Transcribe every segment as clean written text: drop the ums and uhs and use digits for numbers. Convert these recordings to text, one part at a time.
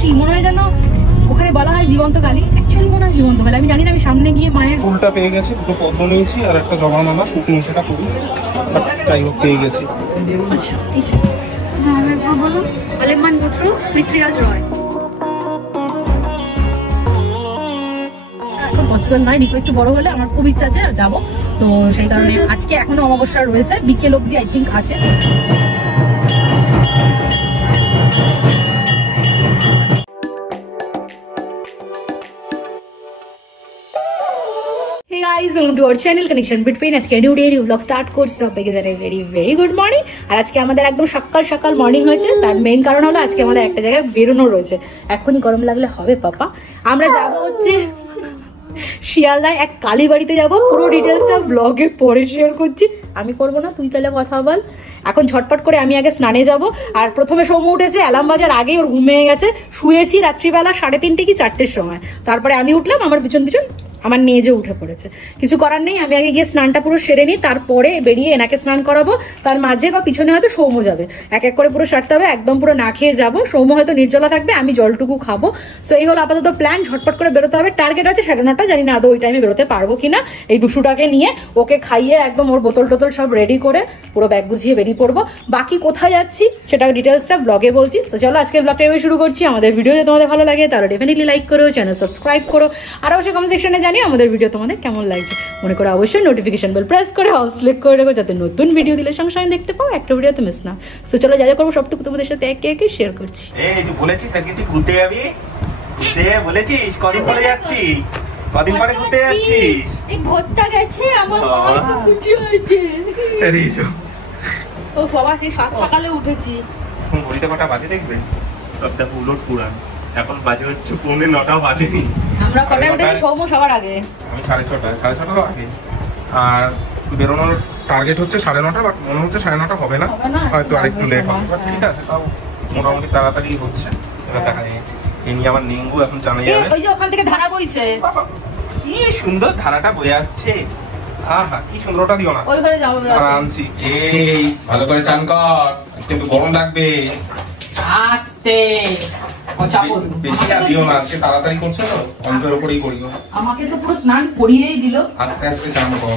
খুশি, মনে হয় যেন ওখানে বলা হয় জীবন্ত কালী, অ্যাকচুয়ালি মনে হয় জীবন্ত কালী। আমি জানি না, আমি সামনে গিয়ে মায়ের ফুলটা পেয়ে গেছি, দুটো পদ্ম নিয়েছি আর একটা জবা মালা, শুকনো সেটা করি, যাই হোক পেয়ে গেছি। আচ্ছা ঠিক আছে। হ্যাঁ বলো। আলেমান গোত্র পৃথ্বীরাজ রয়। এখন পসিবল নয়, রিকো একটু বড় হলে আমার খুব ইচ্ছা আছে যাবো, তো সেই কারণে আজকে এখনো অমাবস্যা রয়েছে, বিকেল অব্দি আই থিঙ্ক আছে। Hey guys, welcome to our channel Connection Between. আজকে new day new blog start করছি, সবাইকে জানাই ভেরি গুড মর্নিং। আর আজকে আমাদের একদম সকাল মর্নিং হয়েছে, তার মেইন কারণ হলো আজকে আমাদের একটা জায়গায় বেরোনো রয়েছে। এখনই গরম লাগলে হবে পাপা, আমরা যাবো হচ্ছে শিয়ালদায় এক কালী বাড়িতে যাবো। পুরো ডিটেলসটা ব্লগে পরে শেয়ার করছি, আমি করবো না, তুই তাহলে কথা বল। এখন ঝটপট করে আমি আগে স্নানে যাব। আর প্রথমে সৌম্য উঠেছে অ্যালার্ম বাজার আগেই, ওর ঘুমিয়ে গেছে, শুয়েছি রাত্রিবেলা 3:30 কি 4টের সময়। তারপরে আমি উঠলাম, আমার পিছন আমার নেজে উঠে পড়েছে। কিছু করার নেই, আমি আগে গিয়ে স্নানটা পুরো সেরে নিই, তারপরে বেরিয়ে এনাকে স্নান করাবো। তার মাঝে বা পিছনে হয়তো সৌম্য যাবে, এক এক করে পুরো সারতে হবে, একদম পুরো না খেয়ে যাবো। সৌম্য হয়তো নির্জলা থাকবে, আমি জলটুকু খাবো। সো এই হলো আপাতত প্ল্যান, ঝটপট করে বেরোতে হবে। টার্গেট আছে 9:30, জানি না আদৌ ওই টাইমে বেরোতে পারবো কিনা। এই দুশুটাকে নিয়ে ওকে খাইয়ে একদম ওর বোতল টোতল সব রেডি করে পুরো ব্যাগ গুছিয়ে বেরিয়ে পড়বো। বাকি কোথায় যাচ্ছি সেটা ডিটেলসটা ব্লগে বলছি। তো চলো আজকে ব্লগটা এভাবে শুরু করছি। আমাদের ভিডিও যদি তোমাদের ভালো লাগে তাহলে ডেফিনেটলি লাইক করো, চ্যানেল সাবস্ক্রাইব করো, আর অবশ্যই কমেন্ট সেকশনে জানিও আমাদের ভিডিও তোমাদের কেমন লাগছে। মনে করো অবশ্যই নোটিফিকেশন বেল প্রেস করে অল সিলেক্ট করে রেখো, যাতে নতুন ভিডিও দিলে সঙ্গে সঙ্গে দেখতে পাও, একটা ভিডিও তো মিস না। সো চলো যা যা করবো সবটুকু তোমাদের সাথে একে শেয়ার করছি। এই তুই বলেছিস আজকে তুই ঘুরতে যাবি, ঘুরতে বলেছিস, কদিন পরে যাচ্ছিস, কদিন পরে ঘুরতে যাচ্ছিস? এই ভোটটা গেছে, আমার মা খুশি হয়েছে। ও বাবা, সেই 7 সকালে উঠেছি। ঘড়িতে কটা বাজে দেখবে, সব দেখো উলট পুরান। এখন বাজে হচ্ছে 9:45 বাজেনি। আমরা কটায় উঠেছি? সৌম্য সবার আগে, আমি 6:30 আগে। আর বেরোনোর টার্গেট হচ্ছে 9:30, বাট মনে হচ্ছে 9:30 হবে না, হয়তো আরেকটু লেট হবে। ঠিক আছে, তাও মোটামুটি তাড়াতাড়ি হচ্ছে। এবার দেখা যায় এই নিয়ে আমার নিঙ্গু এখন জানা যাবে। ওই যে ওখান থেকে ধারা বইছে, কি সুন্দর ধারাটা বয়ে আসছে। আহা কি সুন্দরটা দিও না, ওই ঘরে যাবো আনছি। এই ভালো করে চান কর, আজকে একটু গরম লাগবে। আস্তে বেশি আর দিও না, আজকে তাড়াতাড়ি করছে তো, অল্পের উপরেই করিও। আমাকে তো পুরো স্নান করিয়েই দিল। আস্তে আস্তে চান কর,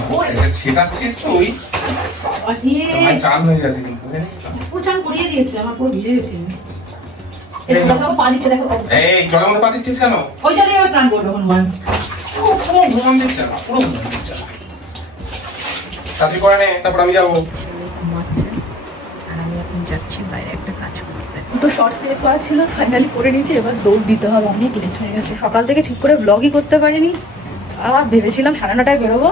ছেটাচ্ছিস তো ওই চান হয়ে গেছে কিন্তু। পুরো চান করিয়ে দিয়েছে, আমার পুরো ভিজে গেছে। দেখো পা দিচ্ছে, দেখো। এই জলের মধ্যে পা দিচ্ছিস কেন? ওই জলে স্নান করবো হনুমান। পুরো ঘুমান দিচ্ছে না, পুরো ঘুমান দিচ্ছে না। তাড়াতাড়ি করে নে, তারপর আমি যাবো। আমি এখন যাচ্ছি বাইরে একটা কাজ করতে। দুটো শর্টস ক্লিপ করা ছিল, ফাইনালি করে নিয়েছি, এবার দৌড় দিতে হবে, অনেক লেট হয়ে গেছে। সকাল থেকে ঠিক করে ব্লগই করতে পারিনি। ভেবেছিলাম 9:30 বেরোবো,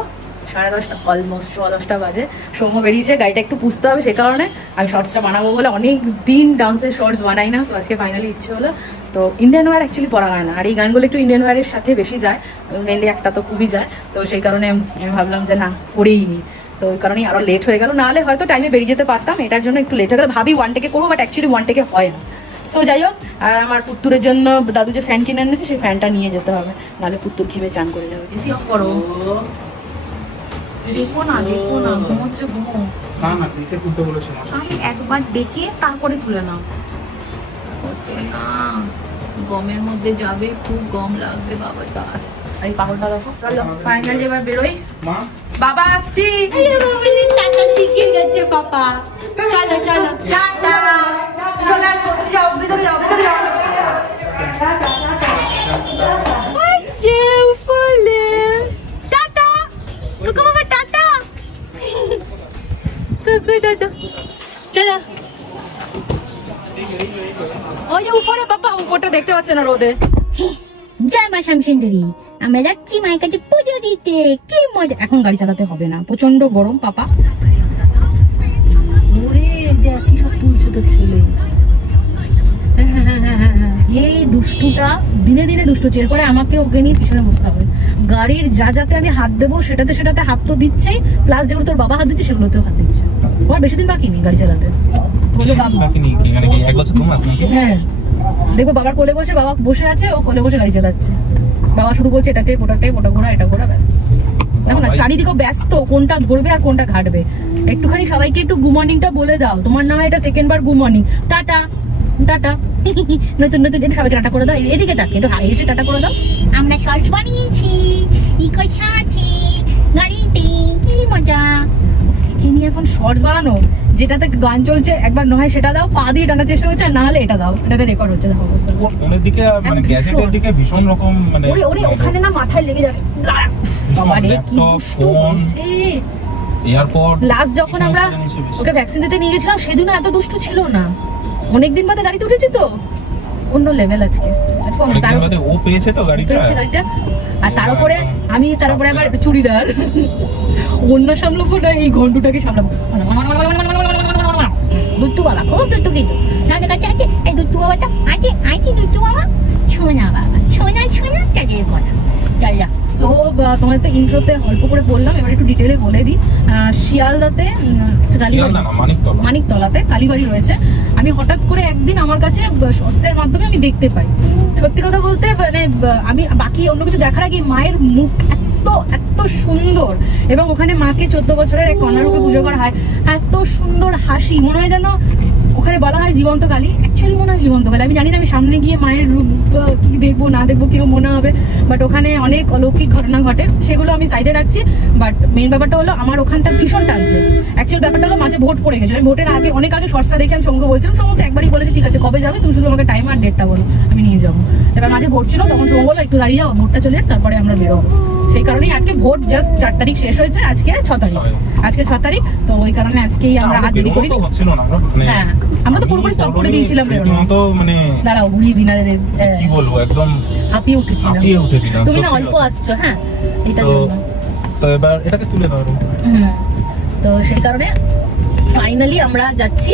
10:30, অলমোস্ট 10:15 বাজে। সৌম্য বেরিয়েছে, গাড়িটা একটু পুষতে হবে, সে কারণে আমি শর্টসটা বানাবো বলে অনেক দিন ডান্সের শর্টস বানাই না, তো আজকে ফাইনালি ইচ্ছে হলো। তো ইন্ডিয়ান ওয়্যার অ্যাকচুয়ালি পরা হয় না, আর এই গানগুলো একটু ইন্ডিয়ান ওয়্যারের সাথে বেশি যায়, মেনলি একটা তো খুবই যায়। তো সেই কারণে আমি ভাবলাম যে না, করেই নিই। তো ওই কারণেই আরও লেট হয়ে গেল, নাহলে হয়তো টাইমে বেরিয়ে যেতে পারতাম। এটার জন্য একটু লেট হয়ে গেল। ভাবি 1 টেকে করবো, বাট অ্যাকচুয়ালি 1 টেকে হয় না। সো যাই হোক, আর আমার পুত্তুরের জন্য দাদু যে ফ্যান কিনে এনেছে, সেই ফ্যানটা নিয়ে যেতে হবে, নাহলে পুত্তুর খেয়ে চান করে যাবে। এসি অফ করো। দেখো না ঘুমোচ্ছে, ঘুমো না না, দেখে তুলতে বলেছে না, আমি একবার ডেকে তারপরে তুলে নাও। ওকে না, গমের মধ্যে যাবে, খুব গম লাগবে বাবা। তার এই পাগলটা দেখো। চলো ফাইনালি এবার বেরোই। মা বাবা আসছি। টাটা শিখিয়ে গেছে পাপা। চলো টাটা, চলে আসো, যাও ভিতরে যাও। টাটা কুকু বাবা, টাটা কুকু, টাটা। চলো ওই যে উপরে পাপা, উপরটা দেখতে পাচ্ছে না রোদে। জয় মা শ্যামসুন্দরী, আমরা যাচ্ছি মায়ের কাছে পুজো দিতে, কি মজা। এখন গাড়ি চালাতে হবে না, প্রচন্ড গরম পাপা। ওরে দেখ কি সব তুলছে তোর ছেলে। এই দুষ্টুটা দিনে দিনে দুষ্ট হচ্ছে, এরপরে আমাকে ওকে নিয়ে পিছনে বসতে হবে। গাড়ির যাতে আমি হাত দেবো সেটাতে হাত তো দিচ্ছেই, প্লাস যেগুলো তোর বাবা হাত দিচ্ছে সেগুলোতেও হাত দিচ্ছে। ওর বেশি দিন বাকি নেই গাড়ি চালাতে। হ্যাঁ, দেখবো বাবার কোলে বসে, বাবা বসে আছে, ও কোলে বসে গাড়ি চালাচ্ছে। বাবা শুধু বলছে এটাতে ওটা ঘোরা, এটা ঘোরা, ব্যাস। দেখো না চারিদিকে ব্যস্ত, কোনটা ধরবে আর কোনটা ঘাটবে। একটুখানি সবাইকে একটু গুড মর্নিংটা বলে দাও, তোমার না এটা 2nd বার গুড মর্নিং। Tata tata. নতুন নতুন এটা সবাইকে টাটা করে দাও, এদিকে তাকে একটু হাই এসে টাটা করে দাও। আমরা শর্টস বানিয়েছি ইকোর সাথে গাড়িতে, কি মজা। নিয়ে এখন শর্টস বানানো, যেটাতে গান চলছে একবার নয় সেটা দাও, পা দিয়ে টানার চেষ্টা করছে, আর না হলে এটা দাও, এটাতে রেকর্ড হচ্ছে। দেখো অবস্থা ফোনের দিকে মানে গ্যাজেটের দিকে ভীষণ রকম মানে ওরে ওখানে না মাথায় লেগে যাবে। বাবা রে কি দুষ্টু হচ্ছে। এয়ারপোর্ট লাস্ট যখন আমরা ওকে ভ্যাকসিন দিতে নিয়ে গেছিলাম সেদিনও এত দুষ্টু ছিল না। অনেকদিন বাদে গাড়িতে উঠেছি তো, অন্য লেভেল আজকে। ও পেয়েছে তো গাড়িটা, আর তার উপরে আমি আবার চুড়িদার, অন্য সামলাবো না, এই ঘন্টুটাকে সামলাবো। দুট্টু বাবা খুব দুট্টু, কিন্তু এই দুট্টু বাবাটা আছে, দুট্টু বাবা ছোনা বাবা, ছোনা কাজের কথা। সো তোমাদের তো ইন্ট্রোতে অল্প করে বললাম, এবার একটু ডিটেলে বলে দিই। শিয়ালদাতে মানিকতলাতে কালীবাড়ি রয়েছে। আমি হঠাৎ করে একদিন আমার কাছে শর্টসের মাধ্যমে আমি দেখতে পাই। সত্যি কথা বলতে মানে আমি বাকি অন্য কিছু দেখার আগে মায়ের মুখ এত সুন্দর, এবং ওখানে মাকে 14 বছরের এক কন্যা রূপে পুজো করা হয়। এত সুন্দর হাসি, মনে হয় যেন ওখানে বলা হয় জীবন্ত কালী, অ্যাকচুয়ালি মনে হয় জীবন্ত কালী। আমি জানি না আমি সামনে গিয়ে মায়ের রূপ কি দেখবো না দেখবো কিরকম মনে হবে, বাট ওখানে অনেক অলৌকিক ঘটনা ঘটে, সেগুলো আমি সাইডে রাখছি। বাট মেইন ব্যাপারটা হলো আমার ওখানটা ভীষণ টানছে। অ্যাকচুয়াল ব্যাপারটা হলো মাঝে ভোট পড়ে গেছে। আমি ভোটের আগে অনেক আগে শর্টসটা দেখে আমি সঙ্গে বলছিলাম, সঙ্গে একবারই বলেছে ঠিক আছে কবে যাবে তুমি, শুধু আমাকে টাইম আর ডেটটা বলো আমি নিয়ে যাবো। এবার মাঝে ভোট ছিল, তখন সঙ্গে বললো একটু দাঁড়িয়ে যাও, ভোটটা চলে তারপরে আমরা বেরোবো। সেই কারণেই আজকে ভোট জাস্ট 4 তারিখ শেষ হয়েছে, আজকে 6 তারিখ। আজকে 6 তারিখ, তো ওই কারণে আজকেই আমরা হাত দেরি করি। হ্যাঁ আমরা তো পুরোপুরি স্টপ করে দিয়েছিলাম বেরোনো। দাঁড়াও ঘুরিয়ে দিন, আরে কি বলবো একদম হাঁপিয়ে উঠেছিলাম। তুমি না অল্প আসছো, হ্যাঁ এটার জন্য। তো এবার এটাকে তুলে দাও। তো সেই কারণে ফাইনালি আমরা যাচ্ছি।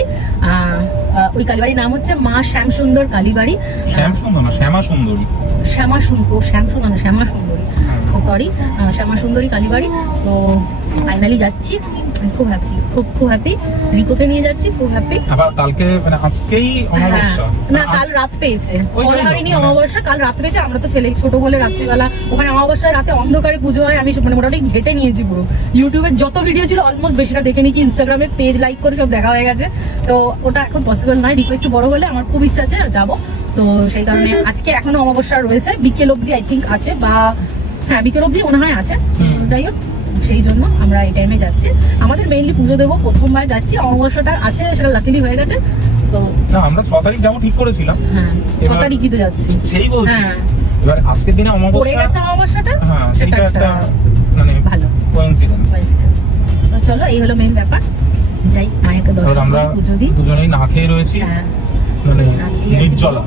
ওই কালীবাড়ির নাম হচ্ছে মা শ্যামসুন্দর কালীবাড়ি। শ্যামা সুন্দরী সরি, শ্যামা সুন্দরী কালীবাড়ি। তো ফাইনালি যাচ্ছি, খুব হ্যাপি, খুব হ্যাপি। রিকোকে নিয়ে যাচ্ছি, খুব হ্যাপি। আবার কালকে মানে আজকেই অমাবস্যা না, কাল রাত পেয়েছে, হয়নি অমাবস্যা, কাল রাত পেয়েছে। আমরা তো ছেলে ছোট বলে রাত্রিবেলা ওখানে অমাবস্যায় রাতে অন্ধকারে পুজো হয়। আমি মানে মোটামুটি ঘেটে নিয়েছি পুরো। ইউটিউবে যত ভিডিও ছিল অলমোস্ট বেশিটা দেখে নিয়েছি, ইনস্টাগ্রামে পেজ লাইক করে সব দেখা হয়ে গেছে। তো ওটা এখন পসিবল নয়, রিকো একটু বড় হলে আমার খুব ইচ্ছা আছে যাবো। তো সেই কারণে আজকে এখনো অমাবস্যা রয়েছে, বিকেল অব্দি আই থিঙ্ক আছে, বা হ্যাঁ বিকেল অব্দি মনে হয় আছে। যাই হোক, সেই জন্য আমরা এই টাইমে যাচ্ছি। আমাদের মেইনলি পুজো দেবো, প্রথমবার যাচ্ছি, অমাবস্যাটা আছে সেটা লাকিলি হয়ে গেছে। সো আমরা 6 তারিখ যাবো ঠিক করেছিলাম। হ্যাঁ 6 তারিখই তো যাচ্ছি, সেই বলছি। এবার আজকের দিনে অমাবস্যা পড়ে গেছে, অমাবস্যাটা হ্যাঁ সেটা একটা মানে ভালো কোইন্সিডেন্স। তো চলো, এই হলো মেইন ব্যাপার। যাই মায়েরকে দর্শন করে পুজো দিই। দুজনেই না খেয়ে রয়েছি, মানে নির্জলা।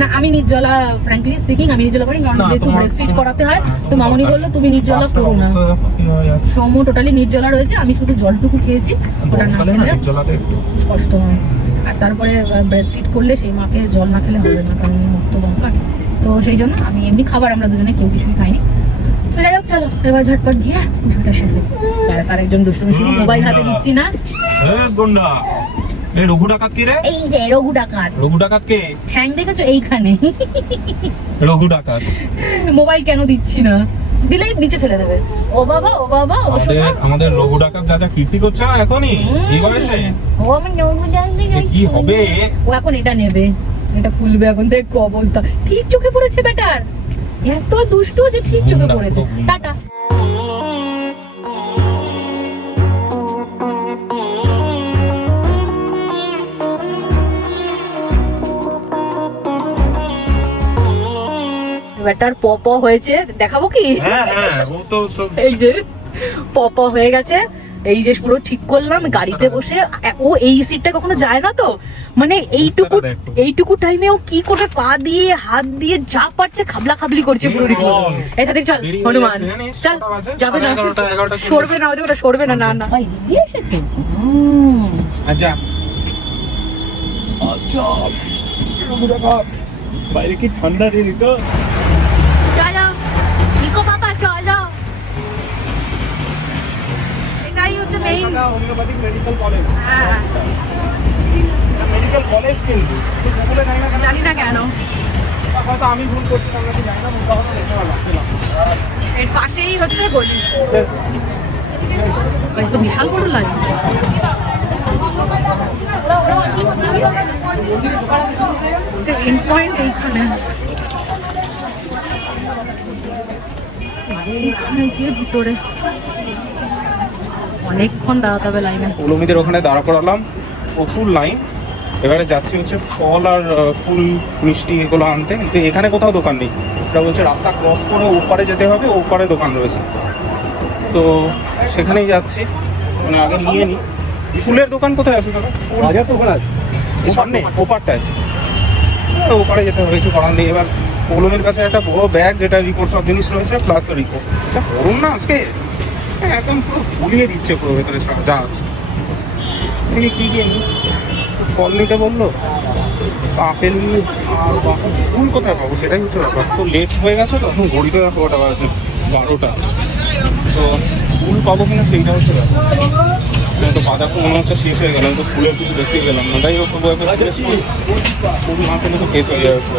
না আমি নির্জলা, ফ্র্যাঙ্কলি স্পিকিং আমি নির্জলা করি, কারণ যেহেতু ব্রেস্টফিড করাতে হয়। তো মামনি বললো তুমি নির্জলা করো না। সৌম্য টোটালি নির্জলা রয়েছে, আমি শুধু জলটুকু খেয়েছি, ওটা না খেলে কষ্ট হয়। আর তারপরে ব্রেস্টফিড করলে সেই মাকে জল না খেলে হবে না, কারণ রক্ত দরকার। তো সেই জন্য আমি এমনি খাবার আমরা দুজনে কেউ কিছুই খাইনি। তো যাই হোক চলো এবার ঝটপট গিয়ে পুজোটা সেরে। আর একজন দুষ্টুমি শুরু, মোবাইল হাতে দিচ্ছি না। রঘু ডাকাত কি রে? এই যে রঘু ডাকাত। রঘু ডাকাত কে? ঠ্যাং দেখেছো এইখানে? রঘু ডাকাত। মোবাইল কেন দিচ্ছি না, দিলেই নিচে ফেলে দেবে। ও বাবা ও বাবা, ও আমাদের রঘু ডাকাত যা যা কীর্তি করছে না এখনই এই বয়সে, ও আমার রঘু ডাকাত কি হবে? ও এখন এটা নেবে, এটা খুলবে এখন, দেখো অবস্থা। ঠিক চোখে পড়েছে বেটার, এত দুষ্টু যে ঠিক চোখে পড়েছে। টাটা। বেটার পপ হয়েছে, দেখাবো কি? হ্যাঁ হ্যাঁ, ও তো সব এই যে পপ হয়ে গেছে। এই যে পুরো ঠিক করলাম গাড়িতে বসে। ও এই সিটটা কখনো যায় না, তো মানে এইটুকু টাইমে ও কি করে পা দিয়ে হাত দিয়ে যা পারছে খাবলা খাবলি করছে পুরো। এটা দেখ, চল হনুমান চল, যাবে না, সরবে না, ওটা সরবে না। না না দিয়ে এসেছে। আচ্ছা আচ্ছা, বাইরে কি ঠান্ডা রে রিকো। চলো রিকো বাবা চলো। এটাই হচ্ছে মেইন হোমিওপ্যাথিক মেডিকেল কলেজ। হ্যাঁ মেডিকেল কলেজ, কিন্তু জানি না কেন, হয়তো আমি ভুল করছিলাম নাকি জানি না, মুখটা হয়তো দেখতে পাচ্ছিলাম। এর পাশেই হচ্ছে গলি। তো বিশাল বড় লাইন। গিয়ে ভিতরে অনেকক্ষণ দাঁড়াতে হবে লাইনে। পৌলমীদের ওখানে দাঁড়া করালাম, প্রচুর লাইন। এবারে যাচ্ছি হচ্ছে ফল আর ফুল মিষ্টি এগুলো আনতে, কিন্তু এখানে কোথাও দোকান নেই। ওরা বলছে রাস্তা ক্রস করে ওপারে যেতে হবে, ওপারে দোকান রয়েছে, তো সেখানেই যাচ্ছি। মানে আগে নিয়ে নিই। ফুলের দোকান কোথায় আছে দাদা? বাজার দোকান আছে সামনে ওপারটায়, ওপারে যেতে হবে, কিছু করার নেই। এবার পৌলমীর কাছে একটা বড় ব্যাগ, যেটা রিপোর্ট সব জিনিস রয়েছে প্লাস রিপো। আচ্ছা করুন না আজকে একদম পুরো গুলিয়ে দিচ্ছে পুরো ভেতরে যা আছে। দেখি কী নিই। ফল নিতে বললো, আপেল নিই, আর ফুল কোথায় পাবো সেটাই হচ্ছে ব্যাপার। তো লেট হয়ে গেছে, তো এখন ঘড়িতে কটা আছে, 12টা। তো ফুল পাবো কিনা সেইটা হচ্ছে ব্যাপার। তো বাজার তো মনে হচ্ছে শেষ হয়ে গেলাম, তো ফুলের কিছু দেখতে গেলাম না। তাই ফুল না পেলে তো কেস হয়ে যাচ্ছে।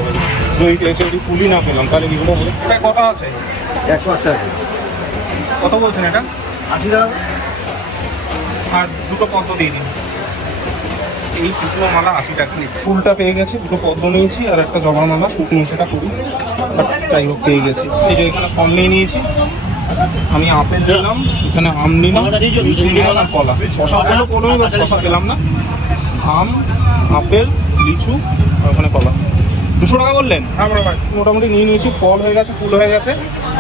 যদি এসে যদি ফুলই না পেলাম তাহলে কি হবে? এটা কত আছে? 108 টাকা। কত বলছেন এটা? 80 টাকা। আর দুটো পদ্ম দিয়ে দিন। এই শুকনো মালা 80 টাকা নিচ্ছি। ফুলটা পেয়ে গেছি, দুটো পদ্ম নিয়েছি আর একটা জবার মালা, শুকনো সেটা করি। যাই হোক পেয়ে গেছি। এই যে এখানে ফল নিয়ে নিয়েছি, আমি আপেল নিলাম, এখানে আম নিলাম, লিচু নিলাম আর কলা। শশা বললো শশা পেলাম না। আম, আপেল, লিচু আর ওখানে কলা। 200 টাকা বললেন? মোটামুটি নিয়ে নিয়েছি। ফল হয়ে গেছে, ফুল হয়ে গেছে,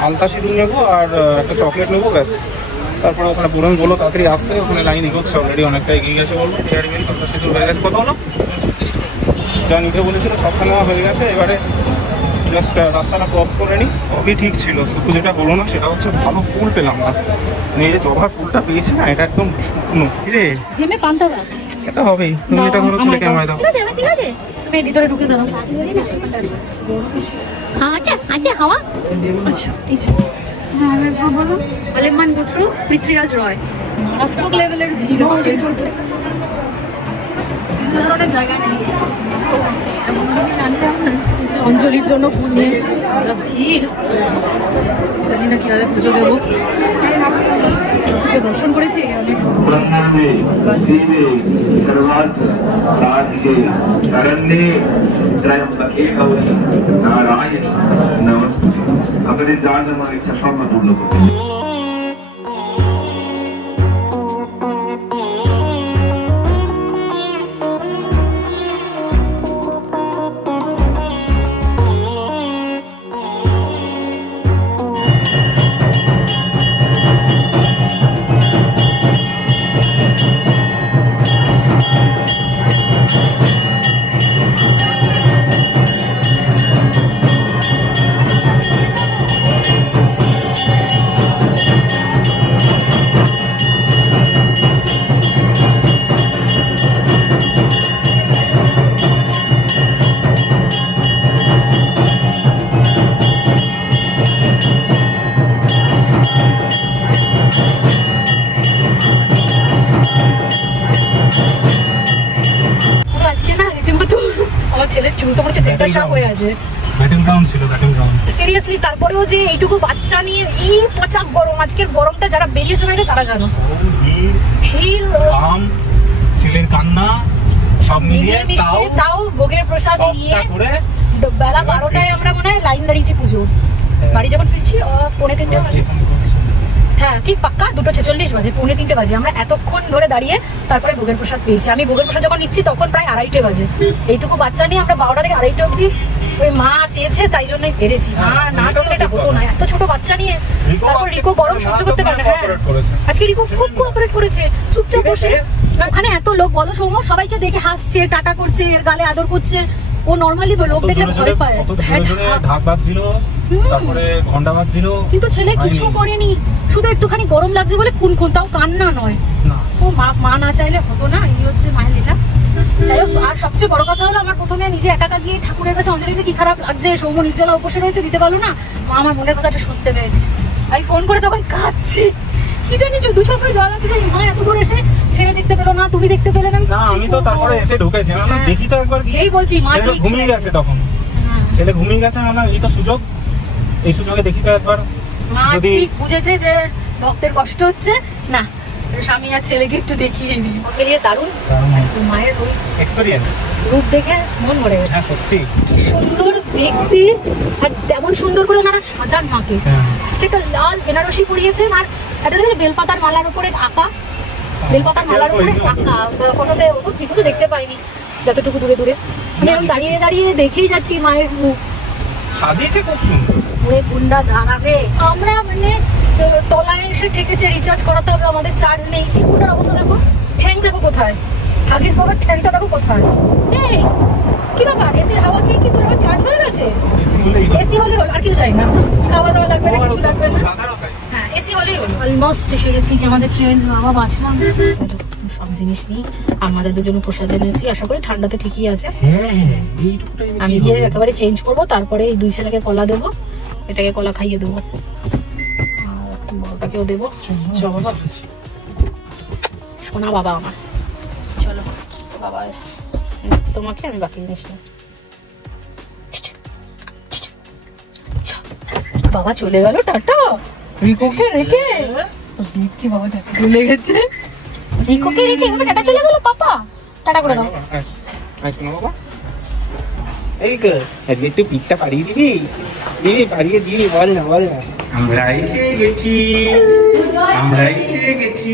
আলতা সিঁদুর নেবো আর একটা চকলেট নেবো, ব্যাস। তারপরে ওখানে পুরো বললো তাড়াতাড়ি আসতে, ওখানে লাইন এগোচ্ছে, অলরেডি অনেকটা এগিয়ে গেছে বললো। আলতা সিঁদুর হয়ে গেছে। কত হলো? যা নিতে বলেছিল সবটা নেওয়া হয়ে গেছে। এবারে জাস্ট রাস্তাটা ক্রস করে নিই, সবই ঠিক ছিল। শুধু যেটা হলো না সেটা হচ্ছে ভালো ফুল পেলাম না। এই যে জবার ফুলটা পেয়েছি না, এটা একদম শুকনো। এটা হবেই। তুমি এটা ধরো, ছেলেকে আমায় দাও। তুমি ভিতরে ঢুকে দাও। হাওয়া আচ্ছা এই যে আলেমান গোত্র পৃথ্বীরাজ রয়। মারাত্মক লেভেলের ভিড় আছে, ধরনের জায়গা নেই। অঞ্জলির জন্য ফুল নিয়েছি, যা ভিড়, জানি না কিভাবে পুজো দেবো। দর্শন করেছি অনেক। আপনাদের যার জন্য ইচ্ছা স্বপ্ন পূর্ণ করতে। ছেলের চুল তো মনে হচ্ছে সেন্টার শক হয়ে আছে। সিরিয়াসলি, তারপরেও যে এইটুকু বাচ্চা নিয়ে এই পচা গরম, আজকের গরমটা যারা বেরিয়েছে বাইরে তারা জানো। ভিড়, ছেলের কান্না সব মিলিয়ে তাও ভোগের প্রসাদ নিয়ে বেলা 12টায় আমরা মনে হয় লাইন দাঁড়িয়েছি পুজো। বাড়ি যখন ফিরছি 2:45 বাজে। হ্যাঁ ঠিক পাক্কা 2:46 বাজে, 2:45 বাজে। আমরা এতক্ষণ ধরে দাঁড়িয়ে তারপরে ভোগের প্রসাদ পেয়েছি। আমি ভোগের প্রসাদ যখন নিচ্ছি তখন প্রায় 2:30 বাজে। এইটুকু বাচ্চা নিয়ে আমরা 12টা থেকে 2:30 অব্দি, ওই মা চেয়েছে তাই জন্যই পেরেছি। মা না চাইলে এটা হতো না, এত ছোট বাচ্চা নিয়ে। তারপর রিকো গরম সহ্য করতে পারে না। হ্যাঁ আজকে রিকো খুব কোঅপারেট করেছে, চুপচাপ বসে। ওখানে এত লোক, বলো সৌম্য, সবাইকে দেখে হাসছে, টাটা করছে, এর গালে আদর করছে। ও নরমালি লোক দেখলে ভয় পায়। ঢাক বাজছিল, তারপরে ঘন্টা বাজছিল, কিন্তু ছেলে কিছু করেনি, শুধু একটুখানি গরম লাগছে বলে খুন, তাও কান্না নয়। ও মা না চাইলে হতো না, এই হচ্ছে মায়ের লীলা। যাই হোক, আর সবচেয়ে বড় কথা হলো আমার প্রথমে নিজে একা গিয়ে ঠাকুরের কাছে অঞ্জলি দিতে কি খারাপ লাগছে, সৌম্য নির্জলা উপসে রয়েছে, দিতে পারলো না। মা আমার মনের কথাটা শুনতে পেয়েছে। আমি ফোন করে তখন কাঁদছি, কি জানি দু চোখে জল আছে যে মা এত দূর এসে ছেলে দেখতে পেলো না, তুমি দেখতে পেলে না। আমি তো তারপরে এসে ঢুকেছি, দেখি তো একবার এই বলছি মা ঠিক ঘুমিয়ে গেছে, তখন ছেলে ঘুমিয়ে গেছে। এই তো সুযোগ, এই সুযোগে দেখি তো একবার। মা ঠিক বুঝেছে যে ভক্তের কষ্ট হচ্ছে না, স্বামী আর ছেলেকে একটু দেখিয়ে দিই। বেরিয়ে দারুণ মায়ের ওই এক্সপেরিয়েন্স, রূপ দেখে মন ভরে গেছে। হ্যাঁ সত্যি কি সুন্দর দেখতে, আর তেমন সুন্দর করে ওনারা সাজান মাকে। আজকে একটা লাল বেনারসি পরিয়েছেন আর এটা দেখে বেলপাতার মালার উপরে আঁকা, বেলপাতার মালার উপরে আঁকা ফটোতে ও ঠিক তো দেখতে পাইনি যতটুকু দূরে দূরে। আমি এখন দাঁড়িয়ে দাঁড়িয়ে দেখেই যাচ্ছি মায়ের মুখ। সাজিয়েছে খুব সুন্দর। ওরে গুন্ডা দাঁড়াবে, আমরা মানে তলায় এসে ঠেকেছে, রিচার্জ করাতে হবে, আমাদের চার্জ নেই। এই গুন্ডার অবস্থা দেখো, ঠ্যাং দেখো কোথায়, হাগিস বাবার ঠ্যাংটা দেখো কোথায়। এই কি ব্যাপার, এসির হাওয়া খেয়ে কি তোর আবার চার্জ হয়ে গেছে? এসি হলে হলো, আর কিছু চাই না, খাওয়া দাওয়া লাগবে না, কিছু লাগবে না। হ্যাঁ এসি হলেই হলো। অলমোস্ট এসে গেছি যে আমাদের ট্রেন বাবা বাঁচলাম। সব জিনিস নিয়ে আমাদের দুজন প্রসাদ এনেছি, আশা করি ঠান্ডাতে ঠিকই আছে। আমি গিয়ে একেবারে চেঞ্জ করবো, তারপরে এই দুই ছেলেকে কলা দেবো, এটাকে কলা খাইয়ে দেবো, আর বড়টাকেও দেবো। চলো বাবা, শোনা বাবা আমার, চলো বাবা, তোমাকে আমি বাকি জিনিস না। বাবা চলে গেল, টাটা। রিকোকে রেখে দেখছি বাবা ভুলে গেছে, রিকোকে রেখে এভাবে টাটা চলে গেল। পাপা টাটা করে দাও। বাবা এই গো, আজকে একটু পিঠটা পাড়িয়ে দিবি, পাড়িয়ে দিবি, বল না বল না। আমরা এসে গেছি, আমরা এসে গেছি।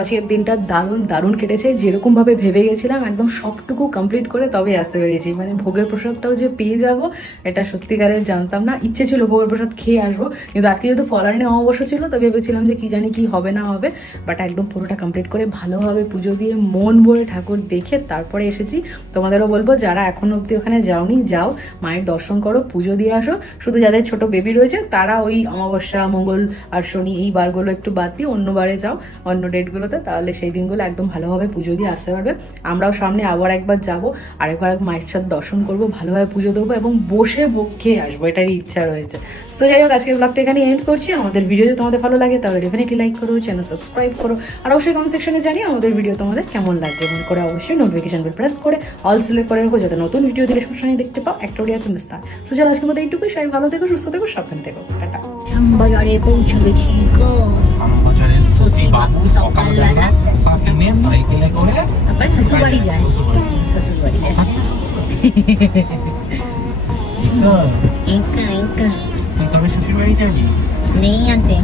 আজকের দিনটা দারুণ দারুণ কেটেছে, যেরকম ভাবে ভেবে গেছিলাম একদম সবটুকু কমপ্লিট করে তবে আসতে পেরেছি। মানে ভোগের প্রসাদটাও যে পেয়ে যাব এটা সত্যিকারের জানতাম না। ইচ্ছে ছিল ভোগের প্রসাদ খেয়ে আসবো, কিন্তু আজকে যেহেতু ফলারিনে অমাবস্যা ছিল তো ভেবেছিলাম যে কি জানি কি হবে না হবে, বাট একদম পুরোটা কমপ্লিট করে ভালোভাবে পুজো দিয়ে মন ভরে ঠাকুর দেখে তারপরে এসেছি। তোমাদেরও বলবো যারা এখনো অব্দি ওখানে যাওনি, যাও, মায়ের দর্শন করো, পুজো দিয়ে আসো। শুধু যাদের ছোট বেবি রয়েছে তারা ওই অমাবস্যা, মঙ্গল আর শনি এই বারগুলো একটু বাদ দিয়ে অন্য বারে যাও, অন্য ডেটগুলোতে, তাহলে সেই দিনগুলো একদম ভালোভাবে পুজো দিয়ে আসতে পারবে। আমরাও সামনে আবার একবার যাবো, আরেকবার মায়ের সাথে দর্শন করবো, ভালোভাবে পুজো দেবো এবং বসে ভোগ খেয়ে আসবো, এটারই ইচ্ছা রয়েছে। তো যাই হোক, আজকের ব্লগটা এখানে এন্ড করছি। আমাদের ভিডিও যদি তোমাদের ভালো লাগে তাহলে ডেফিনেটলি লাইক করো, চ্যানেল সাবস্ক্রাইব করো, আর অবশ্যই কমেন্ট সেকশনে জানিয়ে আমাদের ভিডিও তোমাদের কেমন লাগবে। মনে করে অবশ্যই নোটিফিকেশন বেল প্রেস করে অল সিলেক্ট করে রাখো, যাতে নতুন ভিডিও দিলে সবসময় দেখতে পাও, একটা ভিডিও মিস না। তো চলো আজকের মতো এইটুকুই, সবাই ভালো থেকো, সুস্থ থেকো, সাবধানে থেকো, টাটা। শ্যামবাজারে পৌঁছে গেছি গো, শ্যামবাজারে শশী বাবু সকালবেলা শাসনে সাইকেলে করে তারপরে শ্বশুর বাড়ি যায়, শ্বশুর বাড়ি যায়। তুই কবে শ্বশুর বাড়ি যাবি? নেই আনতে